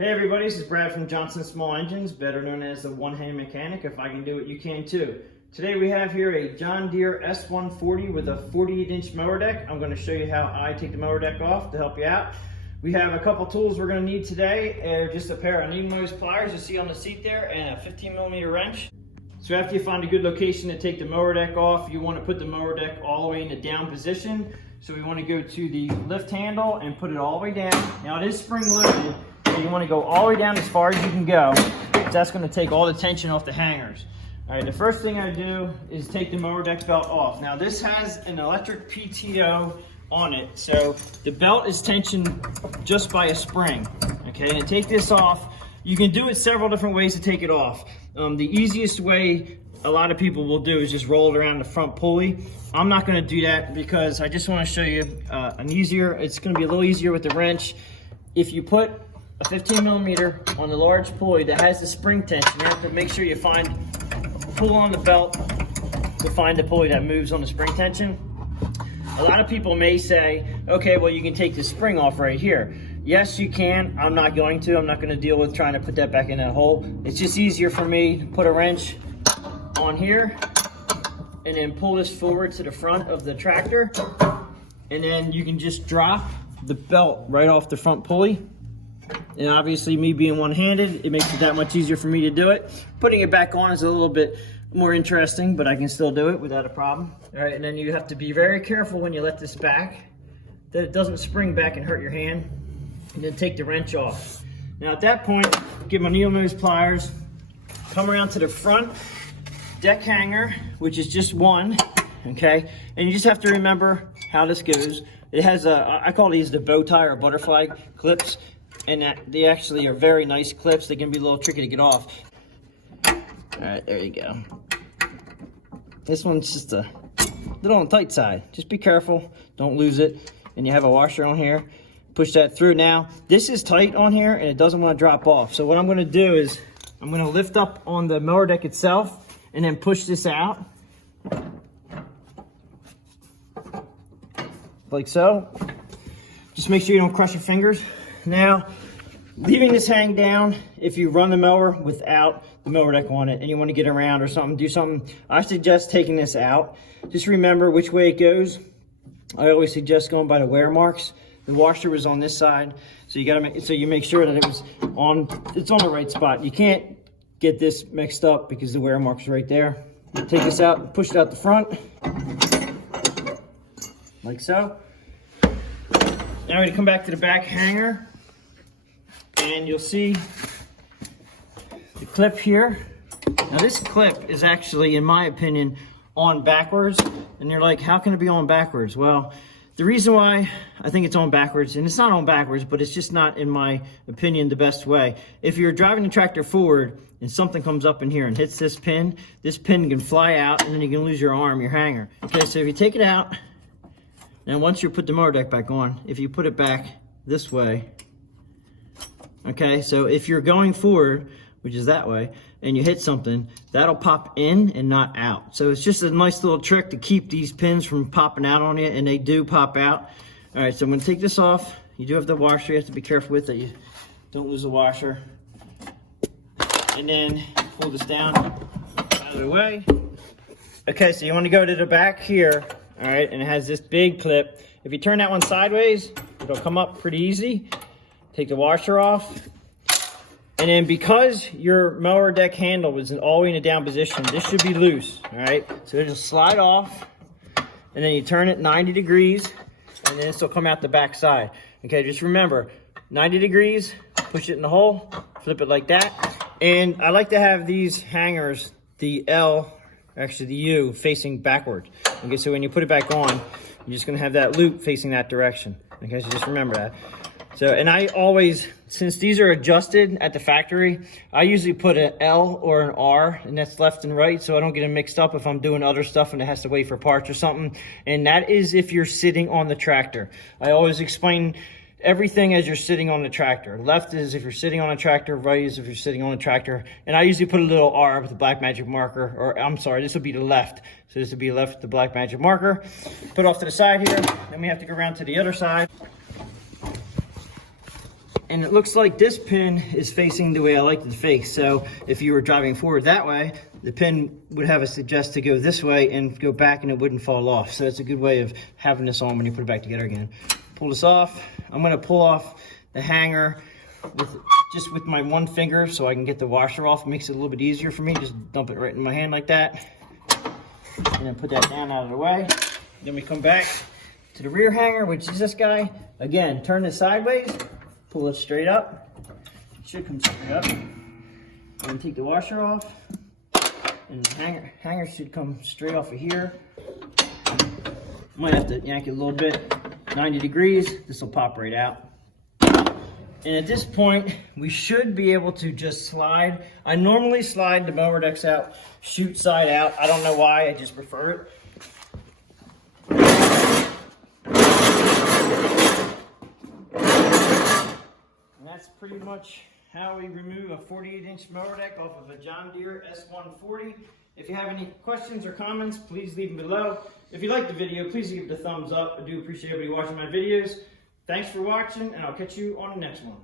Hey everybody, this is Brad from Johnson Small Engines, better known as the one-hand mechanic. If I can do it, you can too. Today we have here a John Deere S140 with a 48-inch mower deck. I'm going to show you how I take the mower deck off to help you out. We have a couple tools we're going to need today, just a pair of needle nose pliers you see on the seat there and a 15mm wrench. So after you find a good location to take the mower deck off, you want to put the mower deck all the way in the down position. So we want to go to the lift handle and put it all the way down. Now it is spring loaded. So you want to go all the way down as far as you can go, because that's going to take all the tension off the hangers. All right, the first thing I do is take the mower deck belt off. Now this has an electric PTO on it, so the belt is tensioned just by a spring. Okay, and to take this off, you can do it several different ways to take it off. The easiest way a lot of people will do is just roll it around the front pulley. I'm not going to do that because I just want to show you it's going to be a little easier with the wrench. If you put a 15mm on the large pulley that has the spring tension, you have to make sure you pull on the belt to find the pulley that moves on the spring tension. A lot of people may say, okay, well you can take the spring off right here. Yes, you can. I'm not going to. I'm not going to deal with trying to put that back in that hole. It's just easier for me to put a wrench on here and then pull this forward to the front of the tractor, and then you can just drop the belt right off the front pulley. And obviously me being one-handed, it makes it that much easier for me to do it. Putting it back on is a little bit more interesting, but I can still do it without a problem. All right, and then you have to be very careful when you let this back, that it doesn't spring back and hurt your hand. And then take the wrench off. Now at that point, get my needle nose pliers, come around to the front deck hanger, which is just one, okay? And you just have to remember how this goes. It has I call these the bow tie or butterfly clips, and they actually are very nice clips. They can be a little tricky to get off. All right, there you go. This one's just a little on the tight side. Just be careful, don't lose it. And you have a washer on here. Push that through. Now, this is tight on here and it doesn't want to drop off. So what I'm going to do is I'm going to lift up on the mower deck itself and then push this out. Like so. Just make sure you don't crush your fingers. Now, leaving this hang down, if you run the mower without the mower deck on it and you want to get around or something, do something, I suggest taking this out. Just remember which way it goes. I always suggest going by the wear marks. The washer was on this side, so you make sure that it's on the right spot. You can't get this mixed up because the wear mark's right there. You take this out and push it out the front, like so. Now we come back to the back hanger, and you'll see the clip here. Now this clip is actually, in my opinion, on backwards, and you're like, how can it be on backwards? Well, the reason why I think it's on backwards, and it's not on backwards, but it's just not, in my opinion, the best way. If you're driving the tractor forward and something comes up in here and hits this pin can fly out and then you can lose your arm, your hanger. Okay, so if you take it out, and once you put the mower deck back on, if you put it back this way, okay, so if you're going forward, which is that way, and you hit something, that'll pop in and not out. So it's just a nice little trick to keep these pins from popping out on you, and they do pop out. All right, so I'm gonna take this off. You do have the washer, you have to be careful with it, you don't lose the washer. And then pull this down out of the way. Okay, so you wanna go to the back here, all right, and it has this big clip. If you turn that one sideways, it'll come up pretty easy. Take the washer off. And then because your mower deck handle is all the way in a down position, this should be loose, all right? So it'll just slide off, and then you turn it 90 degrees, and then this will come out the back side. Okay, just remember, 90 degrees, push it in the hole, flip it like that. And I like to have these hangers, the L, actually the U, facing backward. Okay, so when you put it back on, you're just gonna have that loop facing that direction. Okay, so just remember that. So, and I always, since these are adjusted at the factory, I usually put an L or an R, and that's left and right, so I don't get them mixed up if I'm doing other stuff and it has to wait for parts or something. And that is if you're sitting on the tractor. I always explain everything as you're sitting on the tractor. Left is if you're sitting on a tractor, right is if you're sitting on a tractor. And I usually put a little R with a black magic marker, or I'm sorry, this would be the left. So this would be left with the black magic marker. Put off to the side here, then we have to go around to the other side. And it looks like this pin is facing the way I like it to face. So if you were driving forward that way, the pin would have a suggest to go this way and go back and it wouldn't fall off. So it's a good way of having this on when you put it back together again. Pull this off. I'm gonna pull off the hanger just with my one finger so I can get the washer off. It makes it a little bit easier for me. Just dump it right in my hand like that. And then put that down out of the way. Then we come back to the rear hanger, which is this guy. Again, turn it sideways, pull it straight up. It should come straight up. And take the washer off. And the hanger should come straight off of here. Might have to yank it a little bit. 90 degrees, this will pop right out. And at this point, we should be able to just slide. I normally slide the mower decks out, shoot side out. I don't know why, I just prefer it. And that's pretty much how we remove a 48-inch mower deck off of a John Deere S140. If you have any questions or comments, please leave them below. If you like the video, please give it a thumbs up. I do appreciate everybody watching my videos. Thanks for watching, and I'll catch you on the next one.